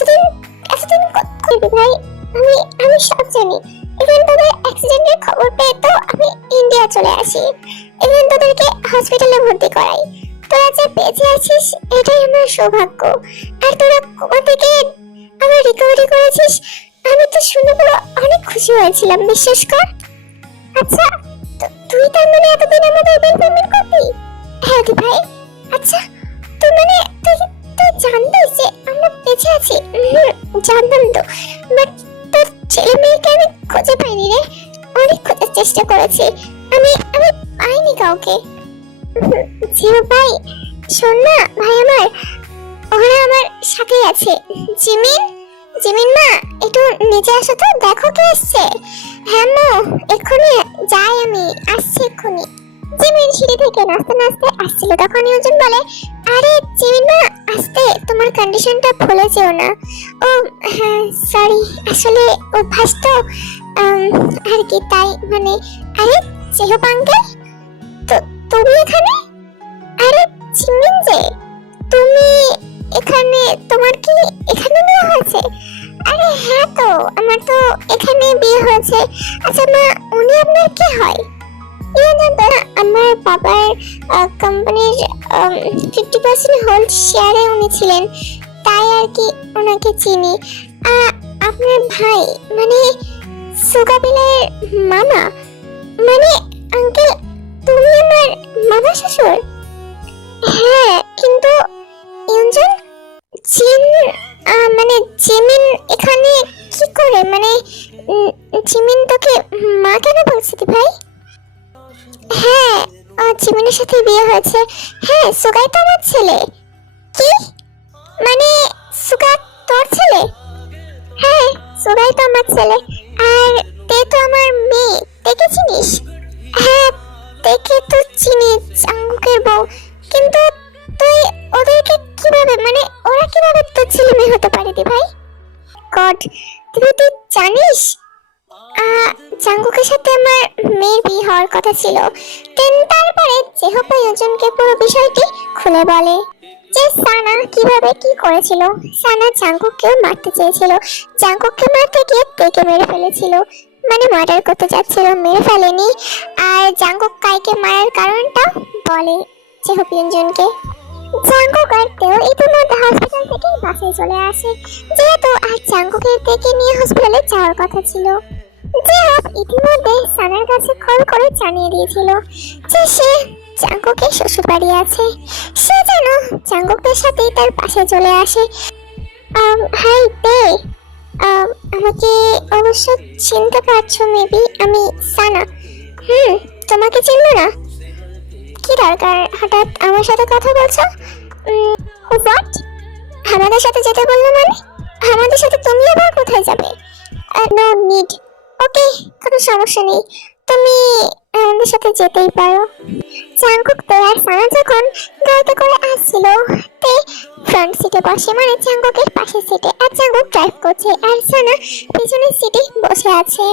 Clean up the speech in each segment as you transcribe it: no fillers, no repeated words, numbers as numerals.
এতদিন এতদিন করবি ভাই? আমি আমি সব জানি। ইভেন তোদের অ্যাক্সিডেন্টের খবর পেয়ে তো আমি ইন্ডিয়া চলে আসি। ইভেন তোদেরকে হসপিটালে ভর্তি করাই। তোরা যে বেঁচে আছিস এটাই আমার সৌভাগ্য। আর তোরা কোমা থেকে আমার রিকভারি করেছিস, আমি তো শুনে পুরো অনেক খুশি হয়েছিলাম, বিশ্বাস কর। আচ্ছা, তুই তার মানে এতদিন আমাদের বিল পেমেন্ট করবি? হ্যাঁ দি ভাই। আচ্ছা, তুই মানে তুই তুই জানতিস যে আমরা বেঁচে আছি? জানতাম তো, বাট তোর ছেলে মেয়েকে আমি খুঁজে পাইনি রে। অনেক খোঁজার চেষ্টা করেছি, আমি আমি পাইনি কাউকে। জিও ভাই, শোন না ভাই আমার, ওরা আমার সাথেই আছে। জিমিন, জিমিন মা, একটু নিচে আসো তো, দেখো কে আসছে। হ্যাঁ মা, এক্ষুনি যাই, আমি আসছি এক্ষুনি। জিমিন সিঁড়ি থেকে নাচতে নাচতে আসছিল, তখন ইউজন বলে, আরে জিমিন মা আসতে, তোমার কন্ডিশনটা ভুলে যেও না। ও হ্যাঁ সরি, আসলে অভ্যাস তো আর কি, তাই মানে। আরে চেহপ আঙ্কেল, তো তুমি এখানে? আরে জিমিন যে, তুমি এখানে, তোমার কি এখানে বিয়ে হয়েছে? আরে হ্যাঁ তো, আমার তো এখানে বিয়ে হয়েছে। আচ্ছা মা, উনি আপনার কি হয়? আমার বাবার কোম্পানির 50% হোল্ড শেয়ারে উনি ছিলেন, তাই আর কি ওনাকে চিনি। আপনার ভাই মানে সুগাবিলের মামা? মানে আঙ্কেল, তুমি আমার মামা শ্বশুর? হ্যাঁ, কিন্তু ইউনজন, জিন মানে জিমিন এখানে কি করে? মানে জিমিন তোকে মা কেন বলছে দি ভাই? হ্যাঁ, জিমিনের সাথে বিয়ে হয়েছে। হ্যাঁ, সুগাই তো আমার ছেলে। কি মানে সুগা তোর ছেলে? হ্যাঁ, সুগাই তো আমার ছেলে। আর তে তো আমার মেয়ে, তেকে চিনিস? হ্যাঁ, তেকে তো চিনি, চাঙ্গুকের বউ। কিন্তু তুই ওদেরকে কিভাবে, মানে ওরা কিভাবে তোর ছেলে মেয়ে হতে পারে দি ভাই? গড, তুই জানিস জাঙ্গুকের সাথে আমার মেয়ের বিয়ে হওয়ার কথা ছিল। তারপরে জেহপা ইউজনকে পুরো বিষয়টি খুলে বলে যে সানা কিভাবে কি করেছিল। সানা জাঙ্গুককেও মারতে চেয়েছিল, জাঙ্গুককে মারতে গিয়ে তেকে মেরে ফেলেছিল, মানে মার্ডার করতে যাচ্ছিল, মেরে ফেলেনি। আর জাঙ্গুক কাইকে মারার কারণটা বলে জেহপ ইউজনকে। জাঙ্গুক আর তেও ইতিমধ্যে হসপিটাল থেকে বাসে চলে আসে, যেহেতু আর জাঙ্গুকের থেকে নিয়ে হসপিটালে যাওয়ার কথা ছিল। জেহপ ইতিমধ্যে সানার কাছে কল করে জানিয়ে দিয়েছিল যে সে জাঙ্গুকের শ্বশুর বাড়ি আছে। সে যেন জাঙ্গুকের সাথে তার পাশে চলে আসে। হাই তে, আমাকে অবশ্য চিনতে পারছো মেবি, আমি সানা। তোমাকে চিনবো না? কি দরকার হঠাৎ আমার সাথে কথা বলছো? হোয়াট? আমাদের সাথে যেতে বললো মানে? আমাদের সাথে তুমি আবার কোথায় যাবে? No need. ওকে, কোনো সমস্যা নেই, তুমি আমাদের সাথে যেতেই পারো। জাঙ্গুক তে আর সানা যখন গাড়িতে করে আসছিল, তে ফ্রন্ট সিটে বসে, মানে জাঙ্গুকের পাশের সিটে, আর জাঙ্গুক ড্রাইভ করছে আর সানা পিছনের সিটে বসে আছে।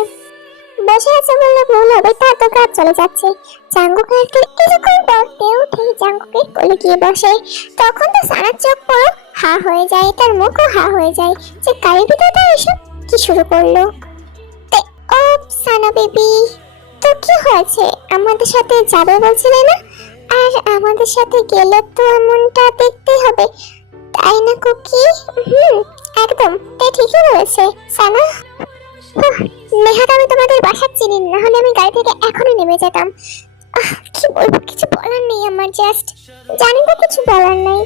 বসে আছে বললে ভুল হবে, তার তো কাজ চলে যাচ্ছে। জাঙ্গুক আর কিছুক্ষণ পর তেও ঠিক জাঙ্গুকের কোলে গিয়ে বসে। তখন তো সানার চোখ পুরো হা হয়ে যায়, তার মুখও হা হয়ে যায় যে গাড়ির ভিতরে এসব কি শুরু করলো। ও সানা বেবি, তো কি হয়েছে? আমাদের সাথে যাবে বলছিলে না? আর আমাদের সাথে গেলে তো এমনটা দেখতেই হবে, তাই না কুকি? একদম, তাই ঠিকই বলেছে সানা। নেহাত আমি তোমাদের বাসা চিনি না, হলে আমি গাড়ি থেকে এখনই নেমে যেতাম। কি বলবো, কিছু বলার নেই আমার, জাস্ট জানি না, কিছু বলার নাই।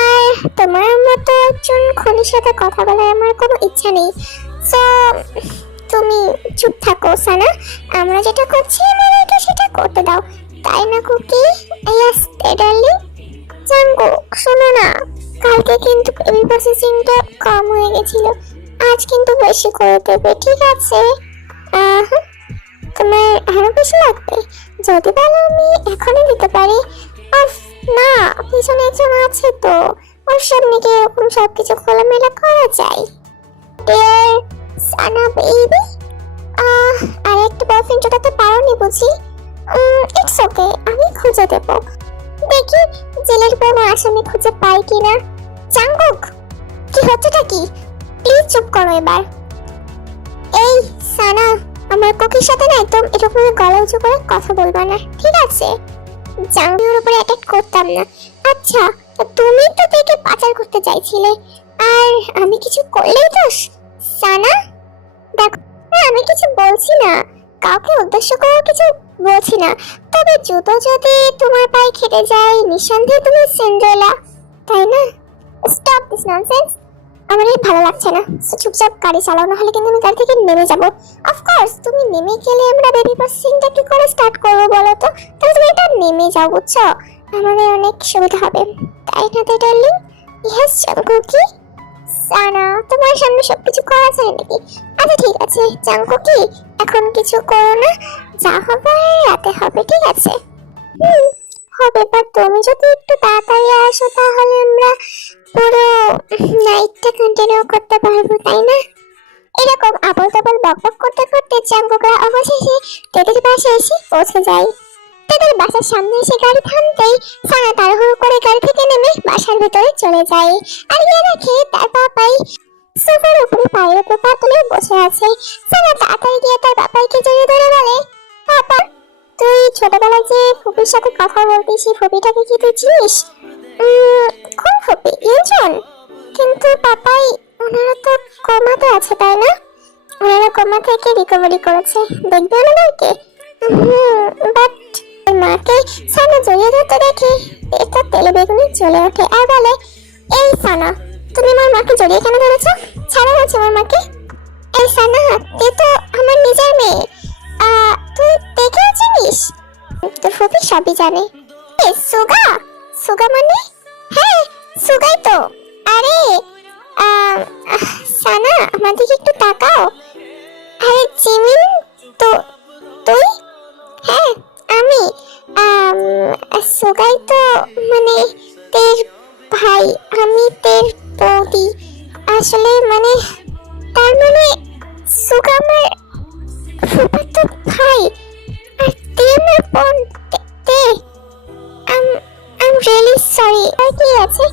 আর তোমার মতো একজন খুনির সাথে কথা বলার আমার কোনো ইচ্ছা নেই। সো তুমি চুপ থাকো সানা, আমরা যেটা করছি আমাদেরকে সেটা করতে দাও, তাই না কুকি? Yes darling. জাঙ্গুক শোনো না, কালকে কিন্তু এই প্রসেসিংটা কম হয়ে গেছিল, আজ কিন্তু বেশি করে দেবে, ঠিক আছে? তোমার আরো বেশি লাগবে? যদি বলো আমি এখনই দিতে পারি। না, পিছনে একজন আছে তো, ওর সামনে গিয়ে এরকম সবকিছু খোলামেলা করা যায়। সানা বেবি, আর একটা বয়ফ্রেন্ড জোটাতে পারোনি বুঝি? ইটস ওকে, আমি খুঁজে দেব, দেখি জেলের কোনো আসামি খুঁজে পাই কিনা। জাঙ্গুক, কি হচ্ছেটা কি? চুপ করো এবার। এই সানা, আমার কোকির সাথে না একদম এরকম গলা উঁচু করে কথা বলবা না, ঠিক আছে? জাঙ্গির উপরে অ্যাটাক করতাম না। আচ্ছা, তুমি তো তাকে পাচার করতে চাইছিলে, আর আমি কিছু করলেই দোষ? সানা দেখো, আমি কিছু বলছি না, কাউকে উদ্দেশ্য করে কিছু বলছি না। তবে জুতো যদি তোমার পায়ে খেটে যায়, নিঃসন্দেহে তুমি সিন্ড্রেলা, তাই না? Stop this nonsense. আমার এই ভালো লাগছে না। চুপচাপ গাড়ি চালাও, না হলে কিন্তু আমি গাড়ি থেকে নেমে যাব। অফকোর্স তুমি নেমে গেলে আমরা বেবি প্রসেসিংটা কি করে স্টার্ট করবো বলো তো? তাহলে তুমি এটা নেমে যাও, বুঝছো? আমাদের অনেক সুবিধা হবে, তাই না তো ডার্লিং? ইয়েস জাঙ্কুকি। সানা, তোমার সামনে সবকিছু করা যায় নাকি? আচ্ছা ঠিক আছে জাঙ্কুকি, এখন কিছু করো না, যা হবে রাতে হবে, ঠিক আছে? হবে, বাট তুমি যদি একটু তাড়াতাড়ি আসো তাহলে আমরা পুরো নাইটটা কন্টিনিউ করতে পারবো, তাই না? এরকম আবল তাবল বকবক করতে করতে জাঙ্কুকরা অবশেষে তাদের বাসায় এসে পৌঁছে যায়। তাদের বাসার সামনে এসে গাড়ি থামতেই সানা তাড়াহুড়ো করে গাড়ি থেকে নেমে বাসার ভিতরে চলে যায়। আর গিয়ে দেখে তার বাবাই সোফার উপরে পায়ের উপর পা তুলে বসে আছে। সানা তাড়াতাড়ি গিয়ে তার বাবাইকে জড়িয়ে ধরে বলে, বাবা, তুই ছোটবেলায় যে ফুপির সাথে কথা বলতিস, সেই ফুপিটাকে কি তুই চিনিস? কোন ফুপি? ইউজন? কিন্তু পাপাই, ওনারা তো কোমাতে আছে, তাই না? ওনারা কোমা থেকে রিকভারি করেছে, দেখবে ওনাদেরকে? বাট মাকে সানা জড়িয়ে ধরতে দেখে এটা তেলে বেগুনে চলে ওঠে আর বলে, এই সানা, তুমি আমার মাকে জড়িয়ে কেন ধরেছো? ছাড়া হচ্ছে আমার মাকে। এই সানা, তুই তো আমার নিজের মেয়ে, তুই দেখেও চিনিস? তোর ফুপি সবই জানে। সুগা? সুগা মানে? হ্যাঁ, সুগাই তো। আরে সানা, আমার দিকে একটু তাকাও। আরে জিমিন তো তুই? হ্যাঁ আমি। সুগাই তো, মানে তের ভাই, আমি তের বৌদি। আসলে মানে, তার মানে সুগা আমার ফুফাতো ভাই, আর তে আমার বোন। তে I'm really sorry. কি আছে?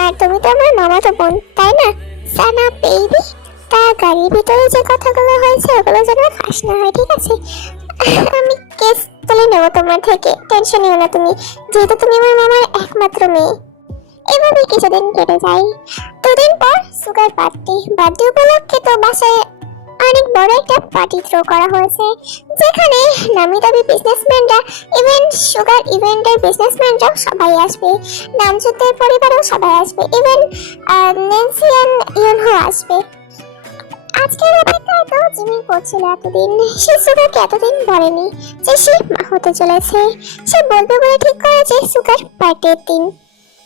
আর তুমি তো আমার মামাতো বোন, তাই না? সানা বেবি, তা গাড়ির ভিতরে যে কথাগুলো হয়েছে ওগুলো যেন ফাঁস না হয়, ঠিক আছে? আমি কেস তুলে নেবো তোমার থেকে, টেনশন নিও না তুমি, যেহেতু তুমি আমার মামার একমাত্র মেয়ে। এভাবে কিছুদিন কেটে যায়। দুদিন পর সুগার বার্থডে উপলক্ষে তো বাসায় অনেক বড় একটা পার্টি থ্রো করা হয়েছে, যেখানে নামি দামি বিজনেসম্যানরা, ইভেন সুগার ইভেন্টের বিজনেসম্যানরাও সবাই আসবে, নামজুদের পরিবারও সবাই আসবে, ইভেন ন্যান্সি এন্ড ইয়নহো আসবে। আজকের অপেক্ষায় তো জিমি করছিল এতদিন, সে সুগারকে এতদিন বলেনি যে সে মা হতে চলেছে। সে বলবে বলে ঠিক করেছে সুগার বার্থডের দিন।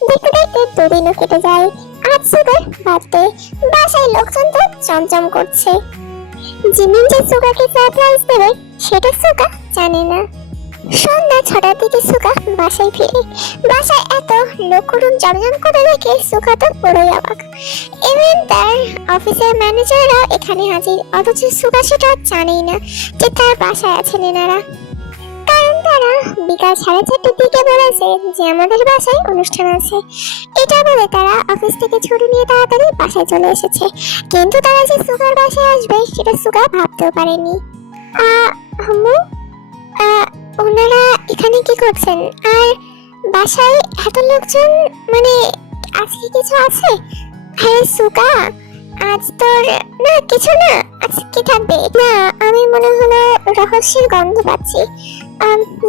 দেখতে দেখতে দুদিনও কেটে যায়। আজ সুগার বার্থডে, বাসায় লোকজন তো চমচম করছে। জিমিন যে সুগাকে সারপ্রাইজ দেবে সেটা সুগা জানে না। সন্ধ্যা 6টার দিকে সুগা বাসায় ফিরে। বাসায় এত লোকজন জমজম করে দেখে সুগা তো পুরোই অবাক। ইভেন তার অফিসের ম্যানেজাররা এখানে হাজির, অথচ সুগা সেটা জানেই না যে তার বাসায় আছেন এনারা। কারণ তারা বিকাল 4:30টার দিকে বলেছে যে আমাদের বাসায় অনুষ্ঠান আছে। এটা বলে তারা অফিস থেকে ছুটি নিয়ে তাড়াতাড়ি বাসায় চলে এসেছে, কিন্তু তারা যে সুগার বাসায় আসবে সেটা সুগা ভাবতেও পারেনি। আম্মু, ওনারা এখানে কি করছেন? আর বাসায় এত লোকজন, মানে আজকে কিছু আছে? হ্যাঁ সুগা, আজ তোর না কিছু না, আজ কি থাকবে না? আমি মনে হলো রহস্যের গন্ধ পাচ্ছি।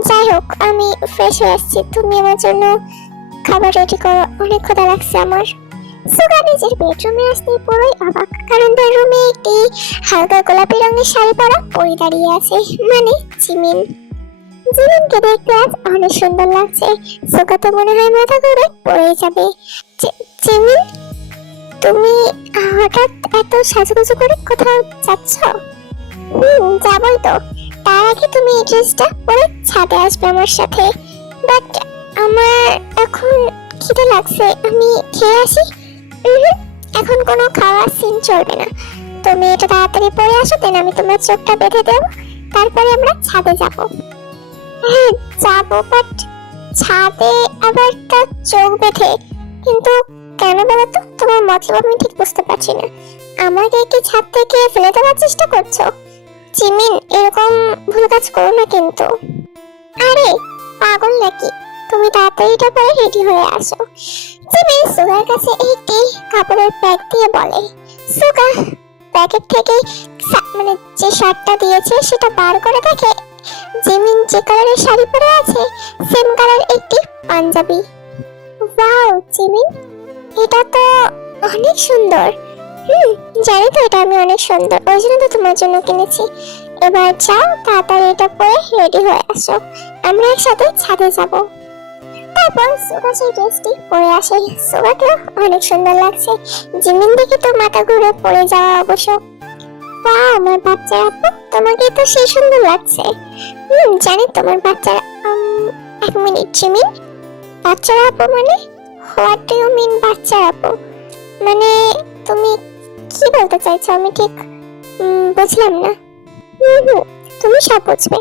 যাই হোক, আমি ফ্রেশ হয়ে আসছি, তুমি আমার জন্য খাবার রেডি করো, অনেক ক্ষুধা লাগছে আমার। সুগা নিজের বেডরুমে আসতে পুরোই অবাক, কারণ তার রুমে একটি হালকা গোলাপি রঙের শাড়ি পরা পরি দাঁড়িয়ে আছে, মানে জিমিন। জিমিনকে দেখতে আজ অনেক সুন্দর লাগছে। সুগা তো মনে হয় মাথা ঘুরে পড়ে যাবে। জিমিন, তুমি হঠাৎ এত সাজুগুজু করে কোথাও যাচ্ছ? যাবই তো, তার আগে তুমি এই ড্রেসটা পরে ছাদে আসবে আমার সাথে। বাট আমার এখন খিদে লাগছে, আমি খেয়ে আসি। এখন কোনো খাওয়ার সিন চলবে না, তুমি এটা তাড়াতাড়ি পরে আসো, দেন আমি তোমার চোখটা বেঁধে দেবো, তারপরে আমরা ছাদে যাব। হ্যাঁ যাবো, বাট ছাদে আবার তার চোখ বেঁধে? কিন্তু কেন বলো তো? তোমার মতলব আমি ঠিক বুঝতে পারছি না। আমাকে কি ছাদ থেকে ফেলে দেওয়ার চেষ্টা করছো? জিমিন, এরকম ভুল কাজ করো না কিন্তু। আরে পাগল নাকি? তুমি তাড়াতাড়ি এটা পরে রেডি হয়ে আসো। জিমিন সুগার কাছে একটি কাপড়ের ব্যাগ দিয়ে বলে। সুগা প্যাকেট থেকে মানে যে শার্টটা দিয়েছে সেটা বার করে দেখে জিমিন যে কালারের শাড়ি পরে আছে সেম কালার একটি পাঞ্জাবি। ওয়াও জিমিন, এটা তো অনেক সুন্দর। জানি তো এটা আমি অনেক সুন্দর, ওই জন্য তো তোমার জন্য কিনেছি। এবার যাও তাড়াতাড়ি এটা পরে রেডি হয়ে আসো, আমরা একসাথে ছাদে যাব। তারপর সুগা সেই ড্রেসটি পরে আসে। সুগাকে অনেক সুন্দর লাগছে। জিমিন দেখে তো মাথা ঘুরে পড়ে যাওয়া অবশ্য। বাহ, আমার বাচ্চা আপু, তোমাকে তো সেই সুন্দর লাগছে। জানি তোমার বাচ্চারা। এক মিনিট জিমিন, বাচ্চারা আপু মানে? হোয়াট ডু ইউ মিন বাচ্চারা আপু? মানে তুমি কি বলতে চাইছো? আমি ঠিক বুঝলাম না। তুমি সব বুঝবে।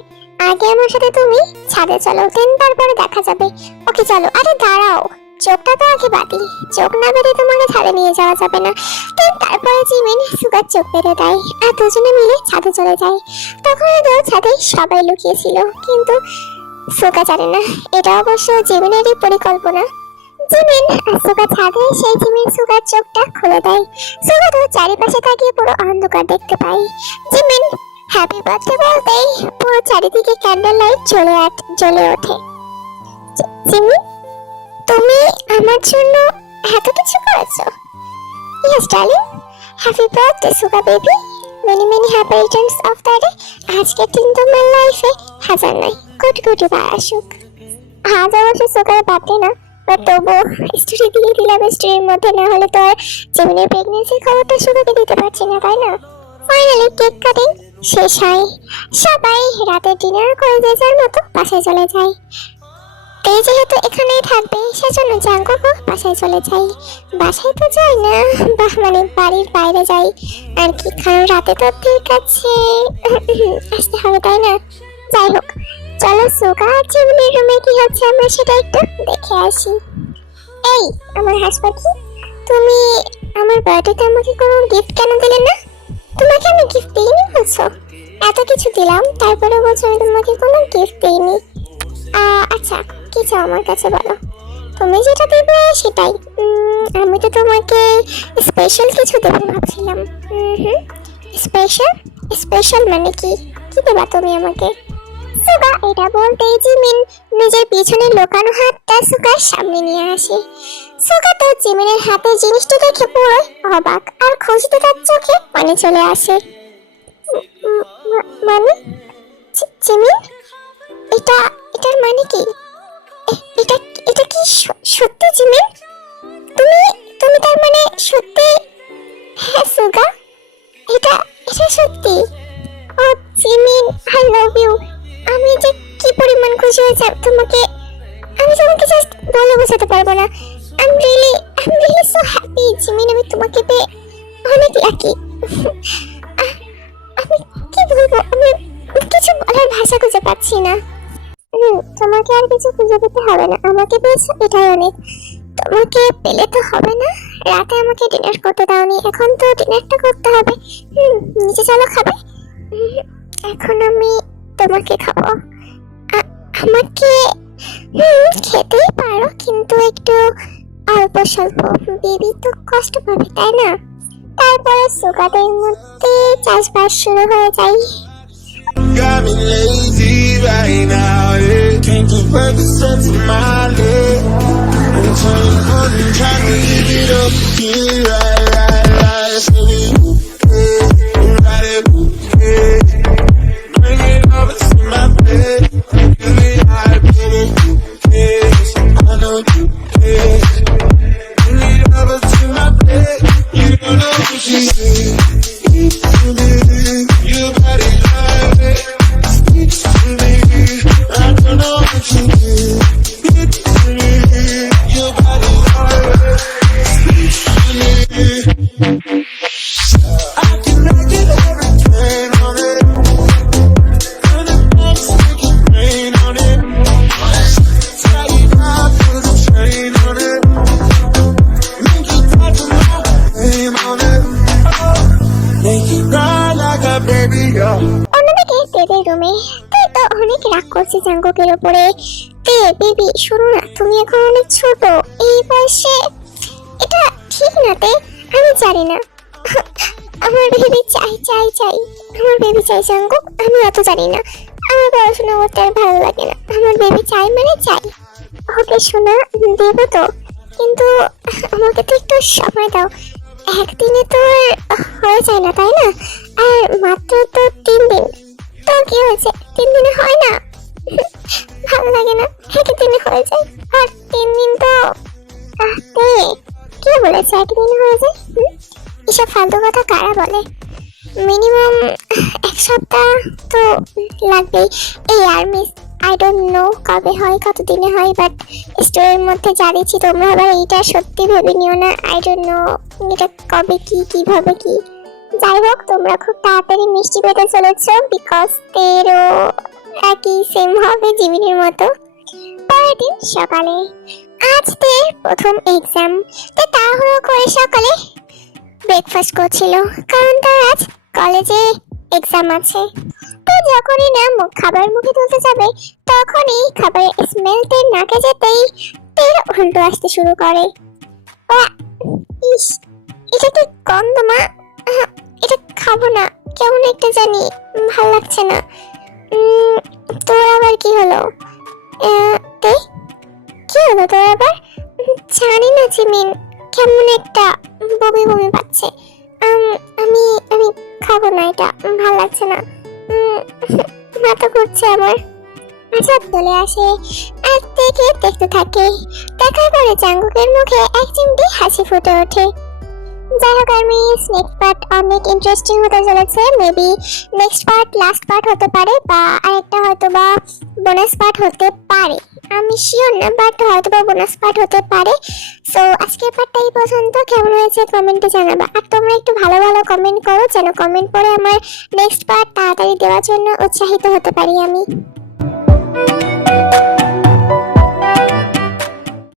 আগে আমার সাথে তুমি ছাদে চলো, দেন তারপরে দেখা যাবে। ওকে চলো। আরে দাঁড়াও, চোখটা তো আগে বাদি। চোখ না বেঁধে তোমাকে ছাদে নিয়ে যাওয়া যাবে না। দেন তারপরে জিমিন সুগার চোখ বেঁধে দেয় আর দুজনে মিলে ছাদে চলে যায়। তখন ছাদে সবাই লুকিয়েছিল, কিন্তু সুগা জানে না এটা অবশ্য জিমিনেরই পরিকল্পনা। জিমিন আর সুগা ছাদে সেই জিমিন সুগার চোখটা খুলে দেয়। সুগা তো চারিপাশে তাকিয়ে পুরো অন্ধকার দেখতে পায়। জিমিন হ্যাপি বার্থডে বলতেই পুরো চারিদিকে ক্যান্ডেল লাইট জ্বলে ওঠে। জিমিন, তুমি আমার জন্য এত কিছু করেছো। Yes darling, happy birthday sugar baby, many many happy returns of the day. আজকের দিন তোমার লাইফে হাজার নয় কোটি কোটি বার আসুক। আজ অবশ্য সুগার বার্থডে না, বাট তবুও স্টোরি দিয়ে দিলাম। স্টোরির মধ্যে না হলে তো আর জিমিনের প্রেগনেন্সির খবরটা সুগাকে দিতে পারছি না, তাই না? ফাইনালি কেক কাটিং শেষ হয়। সবাই রাতে ডিনার করে যে যার মতো বাসায় চলে যায়। এই যেহেতু এখানেই থাকবে সেজন্য জাঙ্কুকও বাসায় চলে যাই। বাসায় তো যাই না, মানে বাড়ির বাইরে যাই আর কি, কারণ রাতে তো ওদের কাছে আসতে হবে, তাই না? যাই হোক, চলো সুগা জিমিনের রুমে কি হচ্ছে আমরা সেটা একটু দেখে আসি। এই আমার হাসপাখি, তুমি আমার বার্থডেতে আমাকে কোনো গিফট কেন দিলে না? তোমাকে আমি গিফট দিইনি বলছো? এত কিছু দিলাম তারপরে বলছো আমি তোমাকে কোনো গিফট দিইনি। আচ্ছা কি চাও আমার কাছে বলো, তুমি যেটা দেবে সেটাই। আমি তো তোমাকে স্পেশাল কিছু দেবো ভাবছিলাম। স্পেশাল? স্পেশাল মানে কি? কি দেবা তুমি আমাকে? সুগা এটা বলতেই জিমিন নিজের পিছনে লুকানো হাতটা সুগার সামনে নিয়ে আসে। সুগা তো জিমিনের হাতে জিনিসটা দেখে পুরো অবাক আর খুশিতে তার চোখে পানি চলে আসে। মানে জিমিন, এটার মানে কি? এটা কি সত্যি জিমিন? তুমি তার মানে সত্যি? হ্যাঁ সুগা, এটা সত্যি। ও জিমিন, আই লাভ ইউ। আমি যে কি পরিমাণ খুশি হয়েছি আমি তোমাকে জাস্ট বলে বোঝাতে পারবো না। I am really so happy Jimin, আমি তোমাকে পেয়ে অনেক লাকি। আমি কি বলবো, আমি কিছু বলার ভাষা খুঁজে পাচ্ছি না। তোমাকে আর কিছু খুঁজে পেতে হবে না, আমাকে পেয়েছো এটাই অনেক। তোমাকে পেলে তো হবে না, রাতে আমাকে ডিনার করতে দাওনি, এখন তো ডিনারটা করতে হবে। নিচে চলো খাবে। এখন আমি তোমাকে খাবো। আমাকে খেতেই পারো, কিন্তু একটু অল্প স্বল্প, বেবি তো কষ্ট পাবে তাই না? তারপরে সুগাদের মধ্যে চাষবাস শুরু হয়ে যায়। Got me lazy right now, yeah. Can't keep up the steps in my leg. I'm trying to give it up, get it right. Say it, ride it, bring it over to my bed. Give it high, baby, yes, I know you care. Bring it over to my bed. You don't know what you say. You got it right. Speak to me. I don't know what you do. Speak to me. You got it right. Speak to me. I can make it every train on it. Turn the next sticky rain on it. Tell you I put a train on it. Make you touch my name on it. make you cry like a baby, yeah. অন্যদিকে তেদের রুমে তে তো অনেক রাগ করছে জাঙ্কুকের উপরে। তে বেবি শোনো না, তুমি এখন অনেক ছোট, এই বয়সে এটা ঠিক না তে। আমি জানি না, আমার বেবি চাই চাই চাই, আমার বেবি চাই জাঙ্কুক। আমি অত জানি না, আমার পড়াশোনা করতে আর ভালো লাগে না, আমার বেবি চাই মানে চাই। ওকে শোনা, দেবো তো, কিন্তু আমাকে তো একটু সময় দাও। একদিনে তো আর হয়ে যায় না তাই না? আর মাত্র তো 3 দিন, তো কি হয়েছে, 3 দিনে হয় না? ভালো লাগে না, একদিনে হয়ে যায়। আর 3 দিন তো কে বলেছে একদিনে হয়ে যায়? এসব ফালতু কথা কারা বলে? মিনিমাম 1 সপ্তাহ তো লাগবেই। এই আর মিস আই ডোন্ট নো কবে হয়, কত দিনে হয়, বাট স্টোরির মধ্যে যা দিচ্ছি তোমরা আবার এইটা সত্যি ভেবে নিও না। আই ডোন্ট নো এটা কবে কি কিভাবে কি। যাই হোক, তোমরা খুব তাড়াতাড়ি মিষ্টি পেতে চলেছ, বিকজ তেরো একই সেম হবে জিমিনের মতো। পরের দিন সকালে, আজ তের প্রথম এক্সাম। তো তাড়াহুড়ো করে সকালে ব্রেকফাস্ট করছিল, কারণ তার আজ কলেজে এক্সাম আছে। তো যখনই না খাবার মুখে তুলতে যাবে, তখনই খাবারের স্মেল তের নাকে যেতেই তের উল্টো আসতে শুরু করে। ইস, এটা কি গন্ধ মা, এটা খাবো না, কেমন একটা জানি ভাল লাগছে না। তোর আবার কি হলো? তে কি হলো তোর আবার? জানি না জিমিন, কেমন একটা বমি বমি পাচ্ছে। আমি আমি খাবো না, এটা ভাল লাগছে না, মাথা ঘুরছে আমার। আজাদ চলে আসে আর দেখে দেখতে থাকে। দেখার পরে জাঙ্কুকের মুখে এক চিমটি হাসি ফুটে ওঠে। যাই হোক, আমি নেক্সট পার্ট অনেক ইন্টারেস্টিং হতে চলেছে। Maybe next part last part হতে পারে, বা আরেকটা হয়তো বা বোনাস পার্ট হতে পারে, আমি শিওর না, বাট হয়তো বা বোনাস পার্ট হতে পারে। সো আজকের পার্টটা এই পর্যন্ত। কেমন হয়েছে কমেন্টে জানাবা, আর তোমরা একটু ভালো ভালো কমেন্ট করো, যেন কমেন্ট পড়ে আমার নেক্সট পার্ট তাড়াতাড়ি দেওয়ার জন্য উৎসাহিত হতে পারি আমি।